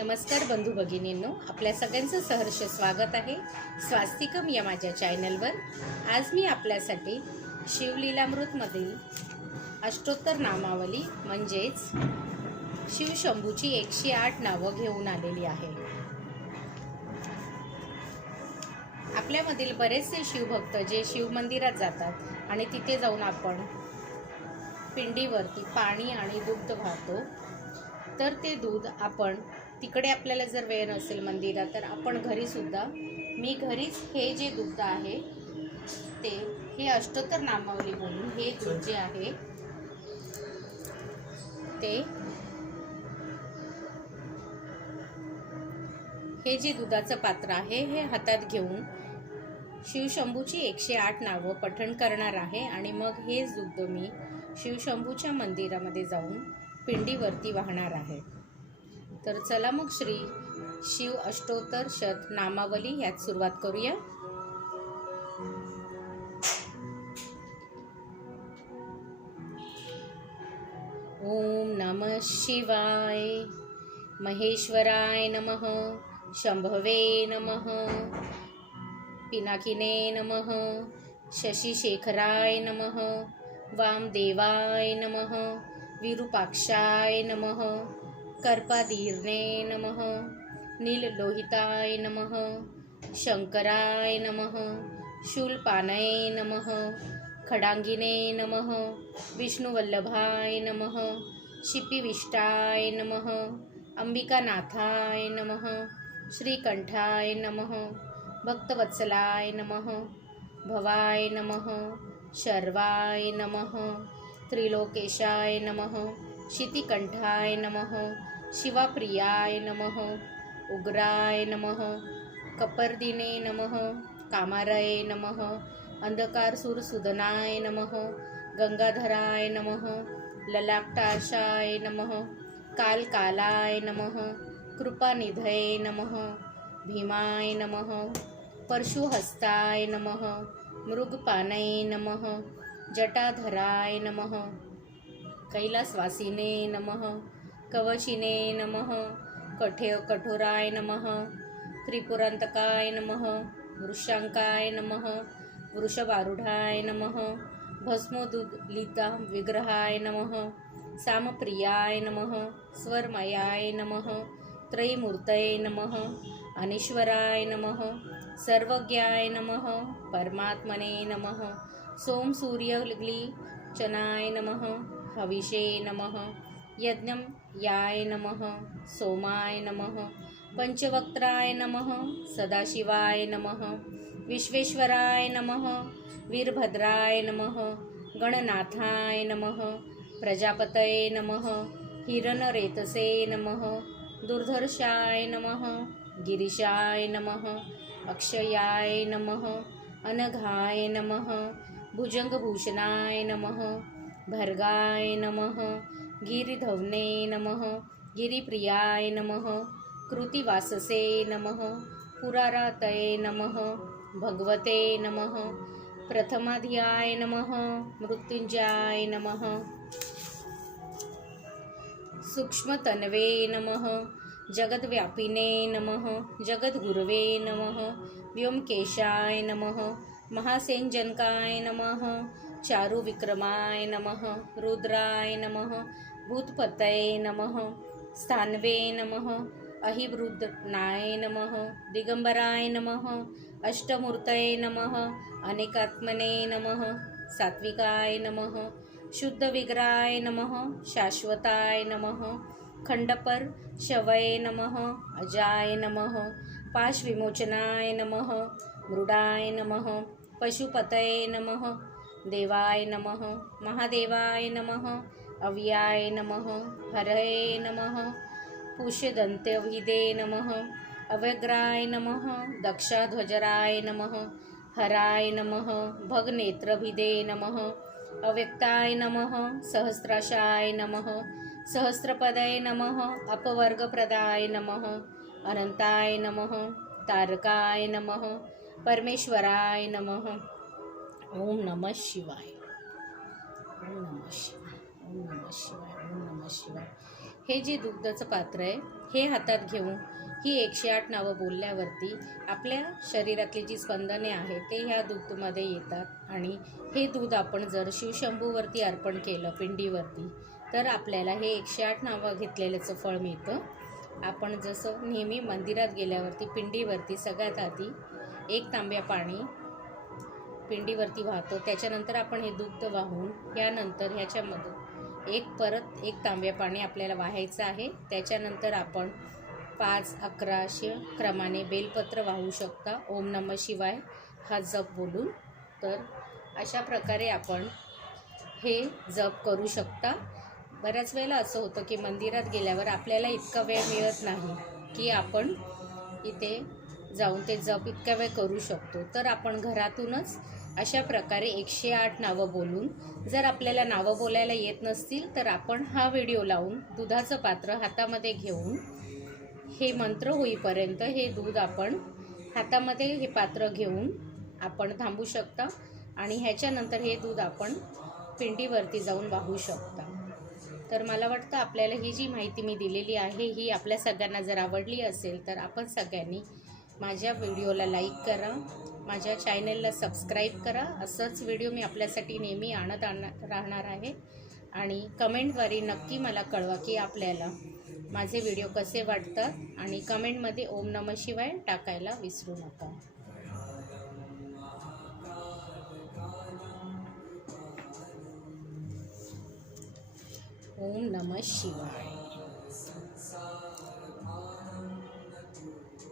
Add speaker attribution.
Speaker 1: नमस्कार बंधू भगिनींनो आपल्या सगळ्यांचं सहर्ष स्वागत आहे स्वास्तिकम या माझ्या चॅनलवर. आज मी आपल्यासाठी शिवलीलामृतमधील अष्टोत्तर नामावली म्हणजेच शिवशंभूची एकशे आठ नावं घेऊन आलेली आहे. आपल्यामधील बरेचसे शिवभक्त जे शिवमंदिरात जातात आणि तिथे जाऊन आपण पिंडीवरती पाणी आणि दुग्ध वाहतो तर ते दूध आपण तिकडे आपल्याला जर वेळ नसेल मंदिरात तर आपण घरीसुद्धा मी घरीच हे जे दुग्ध आहे ते हे अष्टोत्तर नामावली बोलून हे दूध जे आहे ते हे जे दुधाचं पात्र आहे हे हातात घेऊन शिवशंभूची एकशे आठ नावं पठण करणार आहे आणि मग हेच दुग्ध मी शिवशंभूच्या मंदिरामध्ये जाऊन पिंडीवरती वाहणार आहे. तर चला मग श्री शिव अष्टोत्तर शत नामावली यात सुरुवात करूया. ओम नमः शिवाय. महेश्वराय नमः. शंभवे नमः. पिनाकिने नमः. शशिशेखराय नमः. वामदेवाय नमः. विरूपाक्षाय नमः. कर्पादीर्णे नमः, नीललोहिताय नमः, शंकराय नमः, शूलपानये नमः, खडांगिने नमः, विष्णुवल्लभाय नमः, शिपिविष्टाय नमः, अंबिकानाथाय नमः, श्रीकंठाय नमः, भक्तवत्सलाय नमः, भवाय नमः, शर्वाय नमः, त्रिलोकेशाय नमः शितिकंठाय नमः शिवाप्रियाय नमः उग्राय नमः कपर्दिने नमः कामाराय नमः अंधकारसुरसुदनाय नमः गंगाधराय नमः ललाटाशाय नमः कालकालाय नमः कृपानिधये नमः भीमाय नमः परशुहस्ताय नमः मृगपानये नमः जटाधराय नमः कैलासवासिने नमः कवचिने नमः कठे कठोराय नमः त्रिपुरांतकाय नमः वृषांकाय नमः वृषभारूढाय नमः भस्मोदुलिता विग्रहाय नमः सामप्रियाय नमः स्वरमयाय नमः त्रयीमूर्तये नमः अनीश्वराय नमः सर्वज्ञाय नमः परमात्मने नमः सोमसूर्यग्लीचनाय नमः हविषे नमः। यज्ञं याय नमः सोमाय नमः पञ्चवक्त्राय नमः सदाशिवाय नमः विश्वेश्वराय नमः वीरभद्राय नमः गणनाथाय नमः प्रजापतये नमः हिरणरेतसे नमः दुर्धर्षाय नमः गिरीशाय नमः अक्षयाय नमः अनघाय नमः भुजंगभूषणाय नमः भर्गाय नमः गिरिधवने नमः गिरिप्रियाय नमः कृतिवाससे नमः पुरारातये नमः भगवते नमः प्रथमाध्याय नमः मृत्युंजयाय नमः सूक्ष्मतन्वे नमः जगद्व्यापिने नमः जगद्गुरवे नमः व्योमकेशाय नमः महासेनजनकाय नमः चारुविक्रमाय नमः रुद्राय नमः भूतपतये नमः स्थानवे नमः अहिवृद्धनाय नमः दिगंबराय नमः अष्टमूर्तये नमः अनेकात्मने नमः सात्विकाय नमः शुद्धविग्रहाय नमः शाश्वताय नमः खंडपर शवये नमः अजाय नमः पाशविमोचनाय नमः मृडाय नमः पशुपतये नमः देवाय नमः महादेवाय नमः अव्याय नमः हरये नमः पुष्यदन्त्यभिदे नमः अव्यग्राय नमः दक्षाध्वजराय नमः हराय नमः भगनेत्रभिदे नमः अव्यक्ताय नमः सहस्राशाय नमः सहस्रपदय नमः अपवर्गप्रदाय नमः अनंताय नमः तारकाय नमः परमेश्वराय नमः। ओम नमः शिवाय। ओम नमः शिवाय। ओम नमः शिवाय ओम नमः शिवाय. हे जे दुग्धाचं पात्र आहे हे हातात घेऊन ही एकशे आठ नावं बोलल्यावरती आपल्या शरीरातली जी स्पंदने आहेत ते ह्या दूधमध्ये येतात. आणि हे दूध आपण जर शिवशंभूवरती अर्पण केलं पिंडीवरती तर आपल्याला हे एकशे आठ नावं घेतलेल्याचं फळ मिळतं. आपण जसं नेहमी मंदिरात गेल्यावरती पिंडीवरती सगळ्यात आधी एक तांब्या पाणी पिंडीवरती वाहतो त्याच्यानंतर आपण हे दुग्ध वाहून यानंतर ह्याच्यामध्ये एक परत एक तांब्या पाणी आपल्याला वाहायचं आहे. त्याच्यानंतर आपण पाच अकराशे क्रमाने बेलपत्र वाहू शकता. ओम नम शिवाय हा जप बोलून. तर अशा प्रकारे आपण हे जप करू शकता. बऱ्याच वेळेला असं होतं की मंदिरात गेल्यावर आपल्याला इतका वेळ मिळत नाही की आपण इथे जाऊन ते जप इतका वेळ करू शकतो. तर आपण घरातूनच अशा प्रकारे एकशे आठ नावं बोलून जर आपल्याला नावं बोलायला येत नसतील तर आपण हा व्हिडिओ लावून दुधाचं पात्र हातामध्ये घेऊन हे मंत्र होईपर्यंत हे दूध आपण हातामध्ये हे पात्र घेऊन आपण थांबू शकता आणि ह्याच्यानंतर हे दूध आपण पिंडीवरती जाऊन वाहू शकता. तर मला वाटतं आपल्याला ही जी माहिती मी दिलेली आहे ही आपल्या सगळ्यांना जर आवडली असेल तर आपण सगळ्यांनी माझ्या व्हिडिओला लाईक करा. माझ्या चॅनेलला सबस्क्राईब करा. असंच व्हिडिओ मी आपल्यासाठी नेहमी आणत आण राहणार आहे. आणि कमेंटद्वारे नक्की मला कळवा की आपल्याला माझे व्हिडिओ कसे वाटतात. आणि कमेंटमध्ये ओम नम शिवाय टाकायला विसरू नका. ओम नम शिवाय.